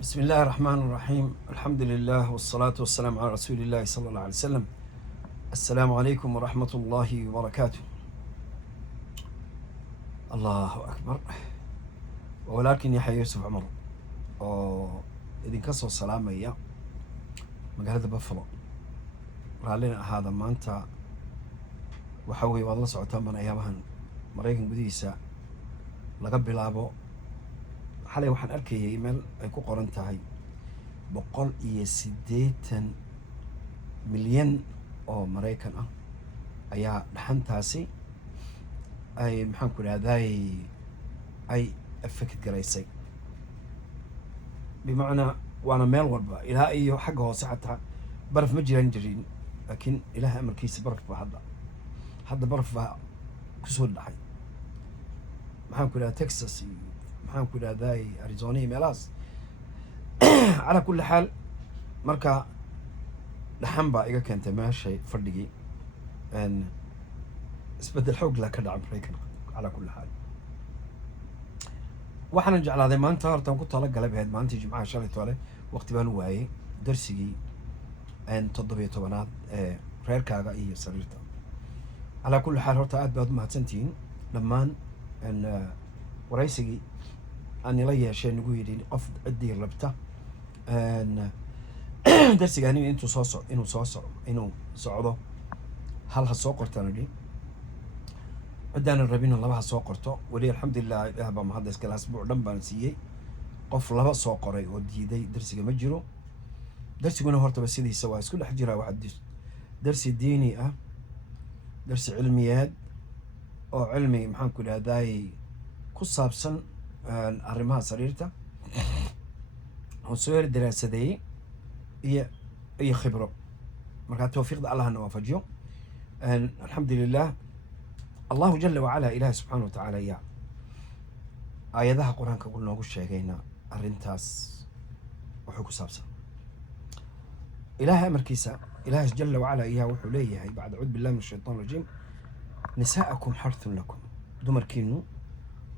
بسم الله الرحمن الرحيم. الحمد لله والصلاة والسلام على رسول الله صلى الله عليه وسلم. السلام عليكم ورحمة الله وبركاته. الله أكبر. ولكن يحيى يوسف عمر إذن كسر السلام إياه مقالة بفلو رالينا هذا ما أنت وحوي والله سعوتان من أيامهن مريكن قديسة لقب لابو xalay waxaan arkayay email ay ku qoran tahay 180 milyan oo Mareykan ah ayaa dhaxantaasi ay maxaan ku raadayay ay affect garaysay bimacna waana meel walba ilaa iyo xagga hoose xataa baraf ma jirin laakiin ilaaha amarkiisa baraf baa hadda baraf baa ku soo dhacay maxaan ku raadayay Texas maxaan ku raadayay Arizona meelaas ala kulli xaal marka dhaxan baa iga keentay meeshay fadhigii isbedel xoog la ka dhacay Mareykan ala kulli xaal waxaan jeclaaday maanta horta ku tala galay baad maanta jimcaha shalay toole waqti baan waayay darsigii 17aad ee reerkaaga iyo sariirta ala kulli xaal horta aad baad u mahadsantihiin dhammaan waraysigii أنا لا يشين نقولي قف أدي ربطة درس يعني أنتو صاصع إنه صعده هل هالسوقر تاني عدنا الربين الله هالسوقرته ولي الحمد لله هبا محدث كل أسبوع لم بنسيه قف الله سوقري ودي درس مجرو درس يقولون هرت بس يدي سواء كل حجرة واحد درس ديني درس علميات أو علمي محن كل هذاي كصابسن arrimaha sariirta oo soo yar daraasaday iyo khibro marka tawfiiqda Allah na waafajiyo alxamdulillah Allah jalla wa ala ilaah subhanahu wa ta'ala ya ayadaha quraanka uu noogu sheegayna arintaas wuxuu ku saabsan ilaah amarkiisa ilaah jalla wa ala iyaa wuxuu leeyahay bacda cud billahi min shaytaan rajim nisaakum harthun lakum dumarkiinu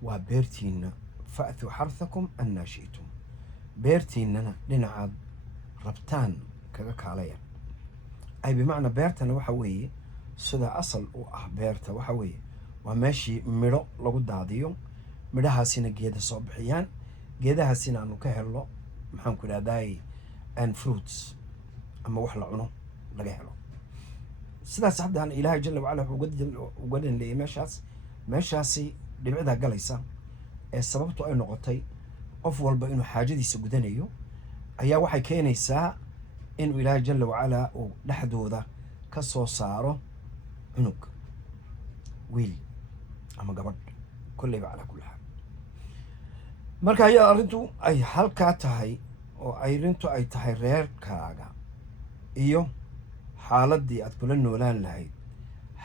waa beertiina فأتوا حرثكم أن شئتم بيرتيننا لنعاد ربطان كذاك عليا أي بمعنى بيرتنا وحوي سدا أصل بيرتا وحوي وماشي مرو لقد عاديو مرها سينا جيدا صبحيان جيدا سينا أنو كهرلو محن كنا داي أن فروتس أما وحلا عنو لقهرلو سدا سعد عن إله جل وعلا وقد اللي ماشاسي لبعدها قليسا sababtu ay noqotay qof walba inuu xaajadiisa gudanayo ayaa waxay keenaysaa in Ilaahay jalla wa ala uu dhaxdooda ka soo saaro cunug wiil ama gabadh kulliba ala kulli xaal marka ayaa arintu ay halka tahay oo arintu ay tahay reerkaaga iyo xaaladii aad kula noolaan lahayd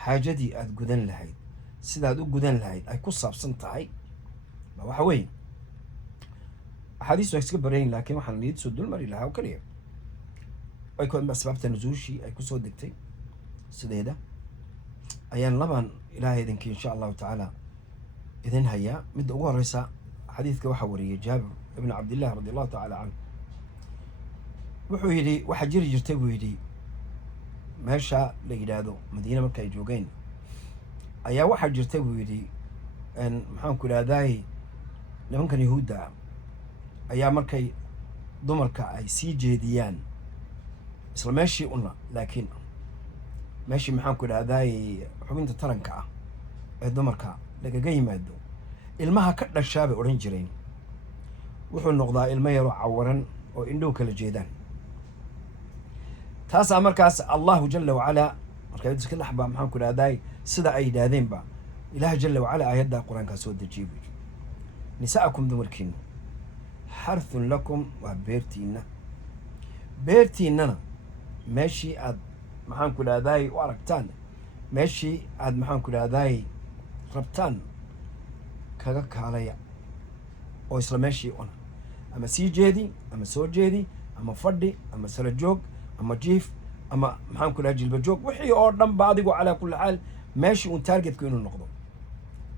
xaajadii aad gudan lahayd sidaad u gudan lahayd ay ku saabsan tahay وحوي حديث ويسكب برين لكن ما حنريد سود المري لها وكليه ويكون بسبب تنزول شيء يكون سود دكتي سديده أيان لبن إلهي إذنك إن شاء الله تعالى إذن هيا مد ورسا حديث كوحوري جابر ابن عبد الله رضي الله تعالى عنه وحويلي وحجري جرتويلي ماشى لجدادو مدينة مكة يجوجين أيا واحد جرتويلي أن محن كل هذاي لمن كان يهودا أيام مركي دمرك أي سي جديان إسلام ماشي قلنا لكن ماشي محن كل هذاي حبين تترنكا دمرك لقى جاي مادو المها كذا الشاب أورنجرين وحول النقضاء المير عورا وإندوك الجيدان تاسع مركز الله جل وعلا مركز يدرس كل أحباب محن كل هذاي سدا أي داذين با إله جل وعلا آيات القرآن كسود الجيب نساءكم دمركين حرث لكم وبيرتينا ماشي أد محان كل هذاي واركتان ماشي أد محان كل هذاي ربطان كذاك عليا أو إسلام ماشي أنا أما سي جدي أما سو جدي أما فردي أما سرجوج أما جيف أما محان كل هجيل بجوج وحي أردن بعضي على كل حال ماشي ونتارجت كأنه النقطة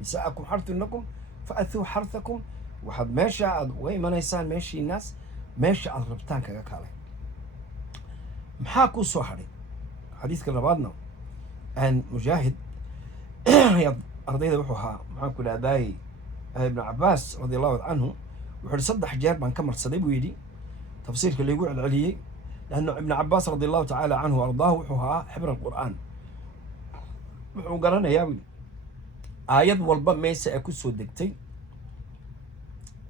نساءكم حرث لكم فأثوا حرثكم وحد ماشي وين ما نيسان ماشي الناس meesha aad rabtaan kaga kaalay. maxaa kuu soo hadhay xadiiska labaadna mujaahid ayaad ardayda wuxuu ahaa maxaan ku idhahdaay ibnu cabaas radi allahu canhu wuxuu yihi 3 jeer baan ka marsaday buu yidhi tafsiirka laygu celceliyey lanno ibnu cabaas radi allahu tacaala canhu ardaahu wuxuu ahaa xibra alqur'aan wuxuu garanayaa buu yidhi aayad walba meesha ay ku soo degtay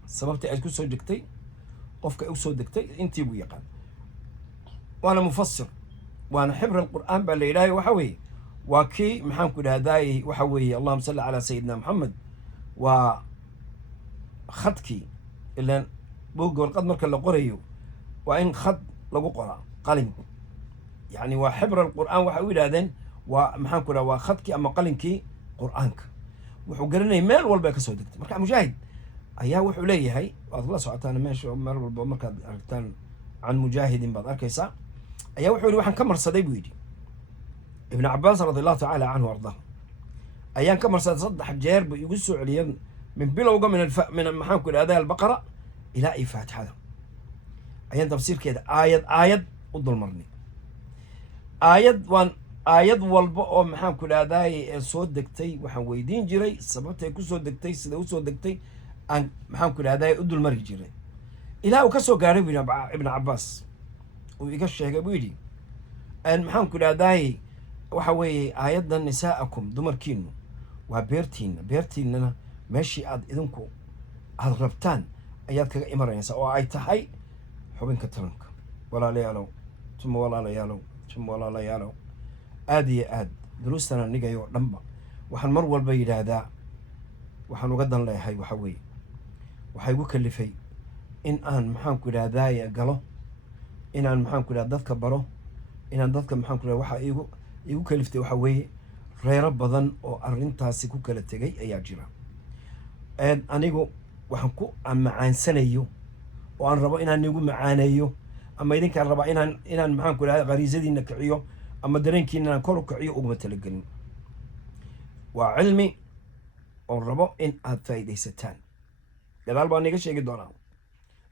sababtii ay ku soo degtay qofka ay u soo degtay intii buu yaqaan waana mufasir waana xibra alqur'aan baa la yidhahaya waxa weeye waa kii maxaan ku idhahdaay waxa weeye allahuma salli calaa sayidina maxamed waa khadkii ilaan boogga warqad marka la qorayo waa in khad lagu qoraa qalin yani waa xibra alqur'aan waxay u yidhahdeen waa maxaan ku idhaha waa khadkii ama qalinkii qur'aanka wuxuu garanayay meel walba ay ka soo degtay marka mujaahid ayaa wuxuu leeyahay waad la socotaan meesha meel walba markaad aragtaan can mujaahidin baad arkaysaa ayaa wuxuu yidhi waxaan ka marsaday buu yidhi ibnu cabaas radi allahu tacaala canhu ardah ayaan ka marsaday 3 jeer buu igu soo celiyay min bilowga min maxaan ku idhahda albaqara ilaa ay faatixada ayaan tafsiirkeeda aayad u dulmarnay aayad walba oo maxaan ku idhahdaay ee soo degtay waxaan weydiin jiray sababta ay ku soo degtay sida u soo degtay aan maxaan ku idhahdaay u dulmari jiray ilaa uu ka soo gaaray buu yidhi ibnu cabaas uu iga sheegay buu yidhi maxaan ku idhahdaay waxa weeye aayaddan nisaa'akum dumarkiinu waa beertiinana meeshii aad idinku aad rabtaan ayaad kaga imanaysaa oo ay tahay xubinka taranka walaalayaalow walaalayaalow aad iyo aad duruustana nigayo dhanba waxaan mar walba yidhaahdaa waxaan uga dan leeyahay waxa weeye waxaa igu kalifay in aan maxaan ku idhahdaay galo inaan maxaan ku idhahda dadka baro inaan dadka maxaan ku idhahda waxaa igu kaliftay waxa weeye reero badan oo arrintaasi ku kala tegay ayaa jira anigu waxaan ku macaansanayo oo aan rabo inaan igu macaaneeyo ama idinkaan rabaa inaan maxaan ku idhahda khariisadiina kiciyo ama dareenkiina inaan kor u kiciyo uguma talagelin waa cilmi oon rabo in aad faa'iidaysataan gadaal baan iga sheegi doonaa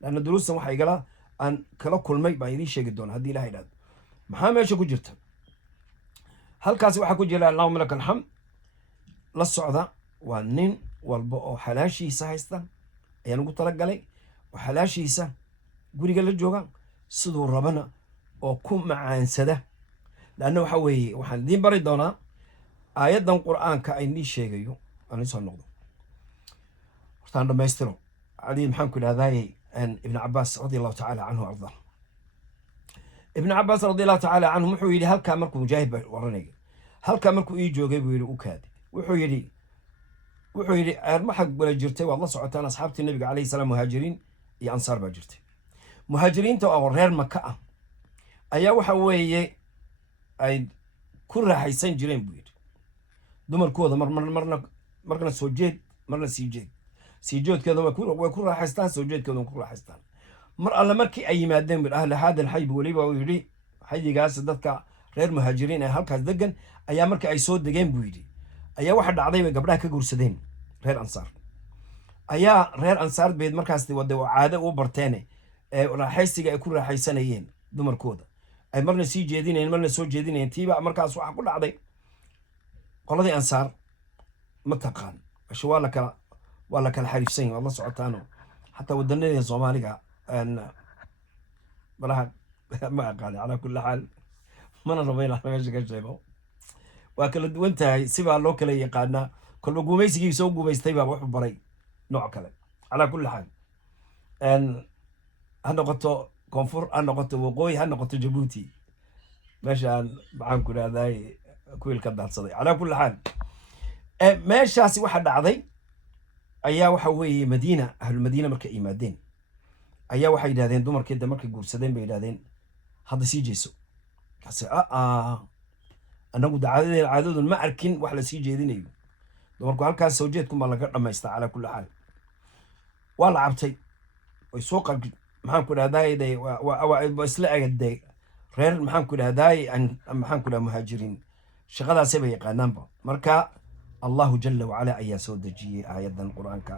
laanna duruustan waxa igala aan kala kulmay baan idiin sheegi doonaa haddii ilaha idhahdo maxaa meesha ku jirta halkaasi waxaa ku jira allahuma laka alxamd la socda waa nin walba oo xalaashiisa haysta ayaan ugu talagalay oo xalaashiisa guriga la jooga siduu rabana oo ku macaansada laanna waxa weeye waxaan idiin bari doonaa aayaddan qur'aanka ay nii sheegayo aan isoo noqdo hortaan dhammaystiro adii maxaan ku idhahdaay ibnu cabaas radi allahu tacaala canhu arda ibnu cabaas radi allahu tacaala canhu wuxuu yidhi halkaa markuu mujaahid ba waranaya halkaa markuu ii joogay buu yidhi u kaadi wuxuu yidhi maxaad wala jirtay waad la socotaan asxaabtii nabiga calayhi salaam muhaajiriin iyo ansaar baa jirtay muhaajiriinta oo reer maka ah ayaa waxa weeye ay ku raaxaysan jireen buu yidhi dumarkooda marna soo jeed marna sii joodkeeda way ku raaxaystaan soo jeedkeeda way ku raaxaystaan mar alle markii ay yimaadeen bir ahla haada alxayb weliba uu yidhi xayigaas dadka reer muhaajiriin ee halkaas degan ayaa markii ay soo degeen buu yidhi ayaa waxa dhacday bay gabdhaha ka guursadeen reer ansaar beed markaas wade oo caado u barteene ee raaxaysiga ay ku raaxaysanayeen dumarkooda ay marna sii jeedinayeen marna soo jeedinayeen tiiba markaas waxaa ku dhacday qoladii ansaar ma taqaan ashe waa la kala xariifsan yahay waad la socotaano xataa wadanadeena soomaaliga malaha ma aqaani calaa kulli xaal mana rabo inaan meesha ka sheego waa kala duwan tahay sibaa loo kala yaqaanaa kolba gumaysigii soo gumaystay baa wuxuu baray nooc kale calaa kulli xaal ha noqoto koonfur ha noqoto waqooyi ha noqoto jabuuti meeshaan maxaan ku idhahdaay kuwiil ka daadsaday calaa kulli xaal meeshaasi waxa dhacday ayaa waxa weeye madiina ahlulmadiina markay yimaadeen ayaa waxay yidhahdeen dumarkeeda markay guursadeen bay yidhahdeen hadda sii jeeso kaase annagu caadadoon ma arkin wax la sii jeedinayo dumarku halkaas soo jeedkunbaa laga dhamaystaa calaa kulli xaal waa la cabtay way soo qalbi maxaan ku idhahdaay isla agaday reer maxaan ku idhahdaay maxaan ku idhaha muhaajiriin shaqadaasay bay yaqaanaanba marka allahu jala wacala ayaa soo dejiyey aayaddan qur-aanka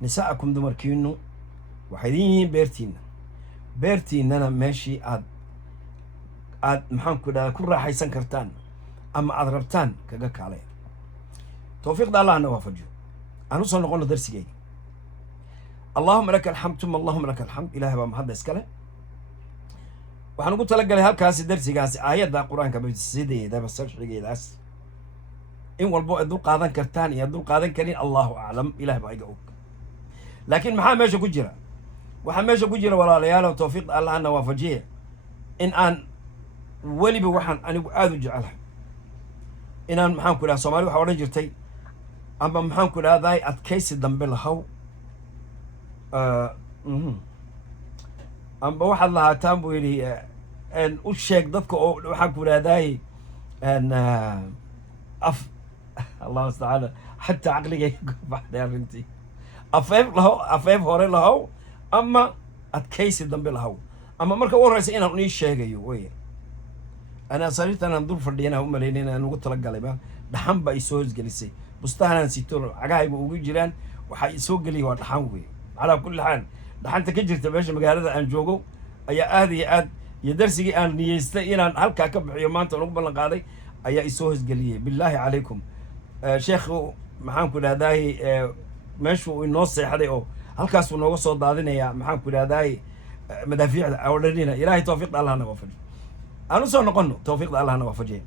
nisaa'akum dumarkiinu waxay idin yihiin beertiina beertiinana meeshii aad maxaan ku idhahdaa ku raaxaysan kartaan ama aad rabtaan kaga kaalaya. tawfiiqda allahna waafajiyo. aan usoo noqono darsigeyga. allahuma laka alxamd tuma allahuma laka alxamd. ilahay baa mahadda iskale. waxaan ugu talagalay halkaasi darsigaasi aayadda qur-aanka sideedaba sarxigeedaas in walbo ay dul qaadan kartaan iyo dul qaadan karin allahu aclam, ilaah baa iga og. laakiin maxaa meesha ku jira? waxaa meesha ku jira walaalayaalow, tawfiiqda allahna waafajiye, in aan weliba waxaan anigu aada u jecelahay inaan maxaan ku idhaha soomali waxaa odhan jirtay ama maxaan ku idhahday adkaysi dambe lahaw, amba waxaad lahaataan buu yidhi u sheeg dadka oo waxaan ku idhahday af allahu mustacaan, xataa caqligayga ka baxday arrintii. afeef hore lahow ama adkaysi dambe lahow, ama marka u horeysa inaan ii sheegayo wey. anaa sariirtan aan dul fadhiyanaa u malaynay inaan ugu talagalay dhaxan baa isoo hosgelisay. bustahanaan sito cagahayba ugu jiraan, waxaa isoo geliyay waa dhaxan wey. calaa kulli xaal dhaxanta ka jirta meesha magaalada aan joogo ayaa aad iyo aad, iyo darsigii aan niyeystay inaan halkaa ka bixiyo maanta aan ugu ballan qaaday ayaa isoo hosgeliyey. billaahi calaykum sheekhu maxaan ku idhahdaay meeshuu inoo seexday oo halkaasuu nooga soo daadinayaa maxaan ku idhahdaay madaafiicda odhanina. ilaahay tawfiiqda allahna waafajiyo. aan usoo noqono tawfiiqda allahna waafajiye.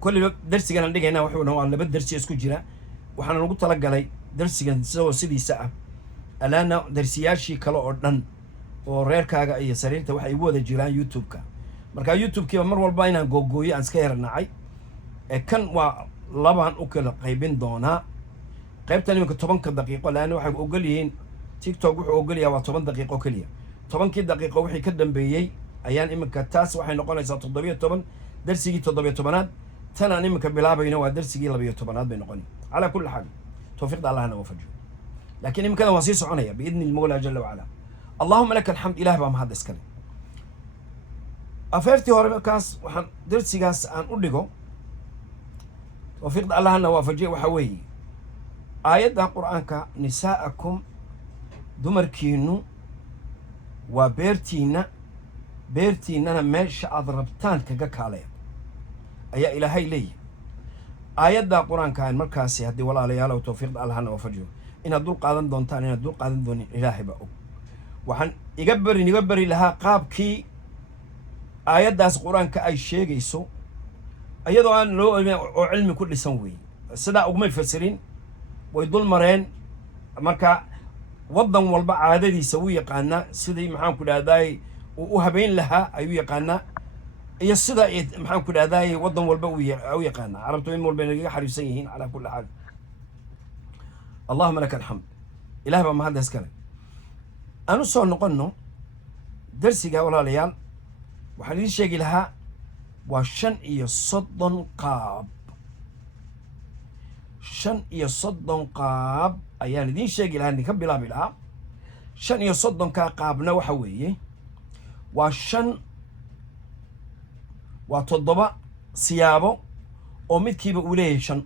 kolliba darsigan aan dhigayna wuxuuna waa laba darsi isku jira. waxaana ugu talagalay darsigan isagoo sidiisa ah, alaana darsiyaashii kale oo dhan oo reerkaaga iyo sariirta waxay igu wada jiraan youtube-ka. marka youtube-kiiba mar walba inaan googooyo aan iska yaranacay. kan waa labaan u kala qaybin doonaa. qaybtan iminka 10 daqiiqo, laana waxay ogol yihiin tiktok wuxuu ogolyaha waa 10 daqiiqo keliya. 10kii daqiiqo wixii ka dambeeyey ayaan iminka taas waxay noqonaysaa 17 darsigii 17aad. tan aan iminka bilaabayno waa darsigii 12aad bay noqoni. calaa kulli xaal tawfiiqda allahna waafajiyo. laakiin iminkada waan sii soconaya biidni lmawla jala wacala. allahuma laka alxamd. ilaah baa mahadda iskale. afeertii hore markaas waxaan darsigaas aan u dhigo tawfiiqda allahna waafajiye waxaa weeye aayadda qur-aanka, nisaa'akum dumarkiinu waa beertiinnana meesha aad rabtaan kaga kaalaya ayaa ilaahay leeyahy. aayadda qur-aankaan markaasi haddii walaalayaalow tawfiiqda allahna waafajiyo inaad dul qaadan doontaan, inaad dul qaadan doonin ilaahay baa og. waxaan iga bari lahaa qaabkii aayaddaas qur-aanka ay sheegayso, iyadoo aan loo ogeyn oo cilmi ku dhisan weeye. sidaa ugumay fasirin, way dul mareen. marka waddan walba caadadiisa wuu yaqaanaa, sidii maxaan ku dhahdaay uu u habeyn lahaa ayuu yaqaanaa, iyo sida maxaan ku dhahdaay waddan walba u yaqaanaa. carabtu in walba nagaga xariifsan yihiin. calaa kulli xaal allahuma laka alxamd. ilaah baa mahadda iskale. aan u soo noqonno darsiga walaalayaal. waxaan idiin sheegi lahaa waa 35 qaab. 35 qaab ayaan idiin sheegi lahaa, idinka bilaabi lahaa. 35kaa qaabna waxa weeye waa 7 siyaabo oo midkiiba uu leeyahay 5,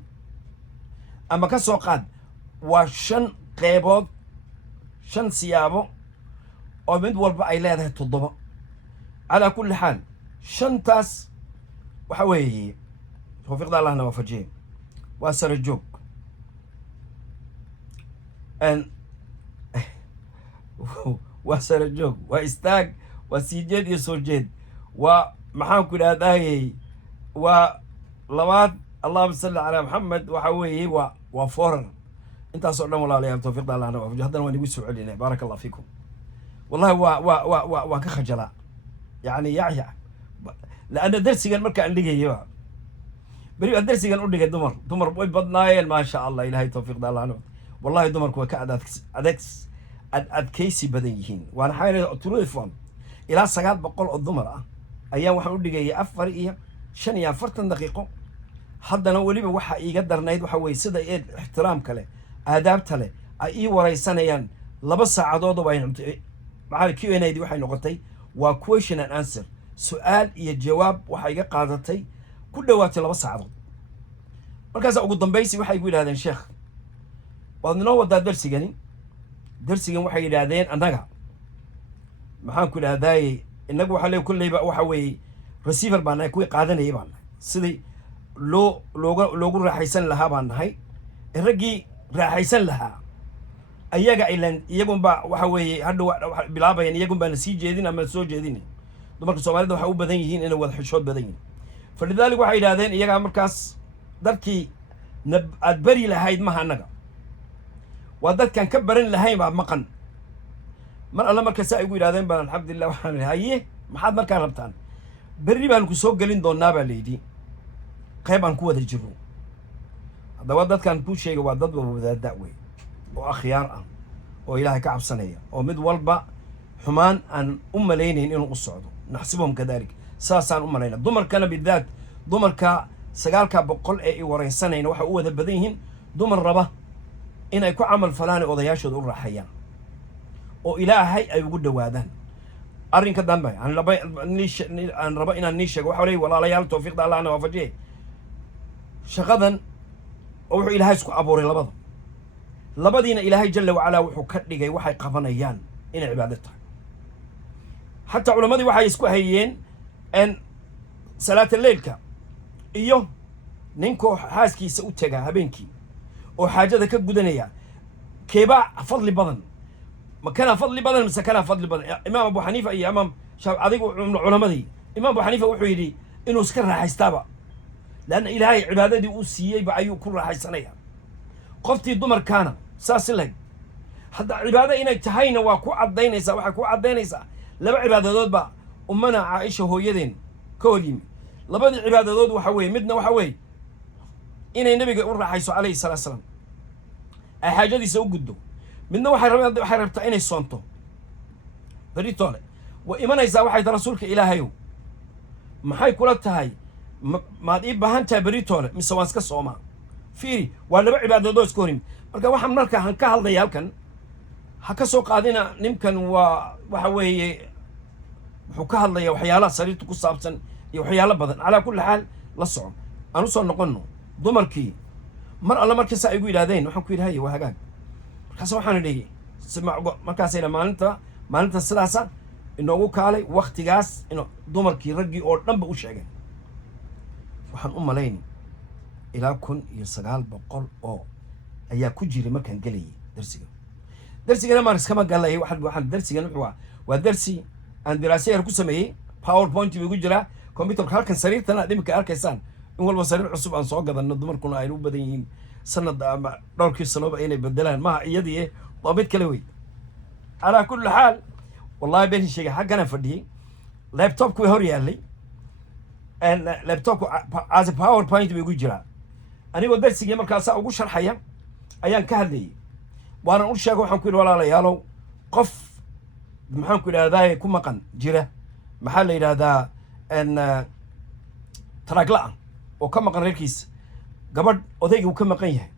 ama ka soo qaad waa 5 qeybood, 5 siyaabo oo mid walba ay leedahay 7. calaa kulli xaal 5taas waxa weeye tawfiiqda allahna waafajiye waa sara joog, waa sara joog, waa istaag, waa sii jeed iyo soo jeed, waa maxaan ku idhahdayey waa labaad. allahuma salli calaa maxamed. waxa weeye waa forar. intaasoo dhan walaalayaal tawfiiqda allahna waafajiye. haddana waan igu soo celinay. baaraka allah fiikum. wallahi waa ka khajalaa يعني يعيا لأن درسيا مركا عندي جيبها بريء درسيا عندي دمر بوي بدنايل ما شاء الله. إلهي توفيق ده الله عنه. والله دمر كوا كأد كيسي بديهين وأنا حاول تروفون إلى سجاد بقول الدمر أيام واحد عندي جي أفر إيه شن يفرتن دقيقة حد أنا ولي بوحى يقدر نايد وحوي سدا إيه احترام كله آداب تله أي وراي سنيان لبس عضاض وين مع الكيو نايد وحي نقطي waa question and answer. su-aal iyo jawaab waxaa iga qaadatay ku dhawaatay 2 saacadood. markaas ugu dambaysi waxay igu yidhahdeen sheekh waad inoo wadaa darsigani darsigan waxay yidhaahdeen annaga maxaan ku idhahdaayey innagu waxaa leey kolleyba waxa weeye receiver baan nahay kuwii qaadanayay baan nahay sidii loogu raaxaysan lahaa baan nahay raggii raaxaysan lahaa ayaga ilan iyagunbaa waxa weeye hadha bilaabayan iyagun baa na sii jeedin ama soo jeedin dumarka soomaalida waxay u badan yihiin inay wada xishood badan yihiin falidalik waxay yidhahdeen iyagaa markaas dadkii aad beri lahayd maha annaga waa dadkaan ka baran lahayn baa maqan mar alle marka saa igu yidhahdeen baan alxamdulillah waxaan idhi haye maxaad markaa rabtaan berri baan ku soo gelin doonaa baa layidhi qayb aan ku wada jirno haddaba dadkaan kuu sheegay waa dad wadaada wey oo akhyaar ah oo ilaahay ka cabsanaya oo mid walba xumaan aan u malaynayn inuu u socdo naxsibuhum kadalik saasaan u malayna dumarkana bidaat dumarka 900 ee i wareysanayna waxay u wada badan yihiin dumar raba inay ku camal falaan odayaashooda u raaxayaan oo ilaahay ay ugu dhawaadaan arrinka dambe aan raba inaan nii sheego waxa leeyahay walaalayaal tawfiiqda allahna waafajiye shaqadan oo wuxuu ilaahay isku abuuray labadiina ilaahay jalla wacala wuxuu ka dhigay waxay qabanayaan inay cibaado tahay xataa culamadii waxay isku hayeen in salaata leylka iyo ninkoo xaaskiisa u tagaa habeenkii oo xaajada ka gudanaya keebaa fadli badan ma kana fadli badan mise kana fadli badan imaam abu xaniifa iyo imaam adigu culamadii imaam abu xaniifa wuxuu yidhi inuu iska raaxaystaaba laanna ilaahay cibaadadii uu siiyeyba ayuu ku raaxaysanaya qoftii dumarkaana saas lahayd hadda cibaado inay tahayna waa ku caddaynaysaa waxay ku caddaynaysaa laba cibaadadoodba ummana caaisha hooyadeen ka hor yimi labadii cibaadadood waxa weeye midna waxa weeye inay nabiga u raaxayso calayhi salaatu salaam ay xaajadiisa u guddo midna waxay rabtaa inay soonto beritoole way imanaysaa waxay tahay rasuulka ilaahayow maxay kula tahay maad ii baahan tahay beritoole mise waan iska soomaa fiiri waa laba cibaadadood iska hor yimi marka waxaan markaa han ka hadlaya halkan ha ka soo qaadina ninkan waa waxa weeye wuxuu ka hadlaya waxyaalaha sariirta ku saabsan iyo waxyaalo badan calaa kulli xaal la soco aan usoo noqonno dumarkii mar alle markaasaa ay igu yidhahdeen waxaan ku yidhi haye waa hagaag markaas waxaan idhi markaasayna maalinta sidaasa inoogu kaalay waktigaas dumarkii raggii oo dhanba u sheegeen waxaan u malayn ilaa 1900 oo ayaa ku jiray markaan gelayay darsigana maan iskama galayay waxaan darsigan waa darsi aan diraasayaar ku sameeyey powerpoint buu igu jiraa computerka halkan sariirtana dhimika arkaysaan in walba sariir cusub aan soo gadano dumarkuna ay u badan yihiin sanad ama dhowrkii sanoba inay bedelaan maha iyadii waa mid kale wey calaa kulli xaal wallahi been sheegay xaggana fadhiyey laptopku way hor yaallay laptopku as a powerpoint buu igu jiraa anigoo darsigii markaasaa ugu sharxaya ayaan ka hadlayay waana u sheego waxaan ku yidhi walaalayaalow qof maxaan ku idhahdaa ku maqan jira maxaa la yidhahdaa taraagla-a oo ka maqan reerkiisa gabadh odayga uu ka maqan yahay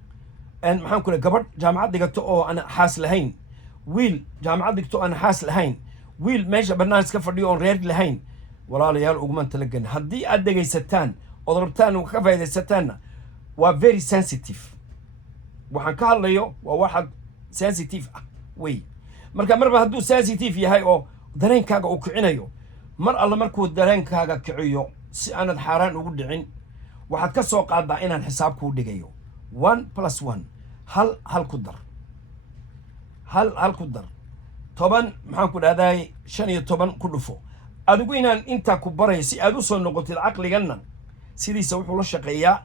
maxaan ku idhaha gabadh jaamacad dhigato oo aan xaas lahayn wiil jaamacad dhigto aan xaas lahayn wiil meesha bannaan iska fadhiyo oon reer lahayn walaalayaal ugumaan talagelin haddii aad dhegaysataan ood rabtaan ka faa'idaysataanna waa very sensitive waxaan ka hadlayo waa waxaad sensitive ah wey marka marba hadduu sensitive yahay oo dareenkaaga uu kicinayo mar alle markuu dareenkaaga kiciyo si aanad xaaraan ugu dhicin waxaad ka soo qaadaa inaan xisaab kuu dhigayo 1+1 hal ku dar hal ku dar 10 maxaan ku dhahdaay 15 ku dhufo adigu inaan intaa ku barayo si aad u soo noqotid caqliganna sidiisa wuxuu la shaqeeyaa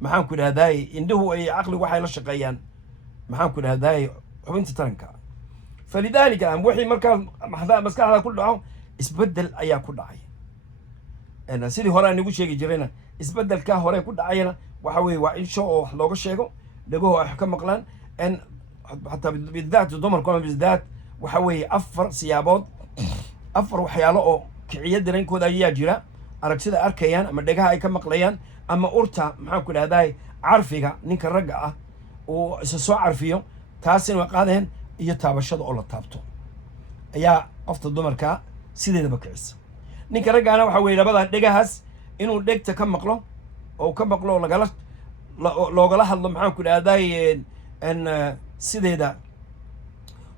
maxaan ku dhahdaay indhuhu ay caqligu waxay la shaqeeyaan maxaan ku dhahdaay xubinta taranka falidaalika aan wixii markaa maskaxda ku dhaco isbedel ayaa ku dhacay sidii hore aan igu sheegi jirayna isbedelka hore ku dhacayna waxa weeye waa in show oo wax looga sheego dhagoho ay ka maqlaan xataa bidaat dumarku ama bidaat waxa weeye 4 siyaabood 4 waxyaalo oo kiciya dareenkooda ayaa jira aragtida arkayaan ama dhagaha ay ka maqlayaan ama urta maxaan ku dhahdaay carfiga ninka ragga ah uu isa soo carfiyo taasina waa qaadeen iyo taabashada oo la taabto ayaa qofta dumarka sideedaba kicisa ninka raggaana waxa weeye labada dhagahaas inuu dhegta ka maqlo oo ka maqlo loogala hadlo maxaan ku dhahdaay sideeda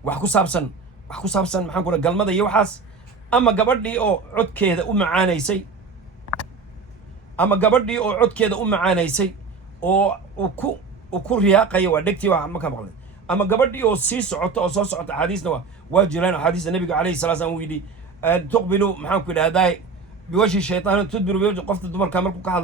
wax ku saabsan maxaan ku galmada iyo waxaas ama gabadhii oo codkeeda u macaanaysay oo ku riyaaqaya waa dhegtii waa ma ka maqlay ama gabadhii oo sii socoto oo soo socota xadiisna waa jiraan xadiis nabiga calayhi salaatu wasallam uu yidhi tuqbilu maxaan ku idhahdaa biwajhi shaytaan tudbiru biwajhi qofta dumarka markuu ka hadlay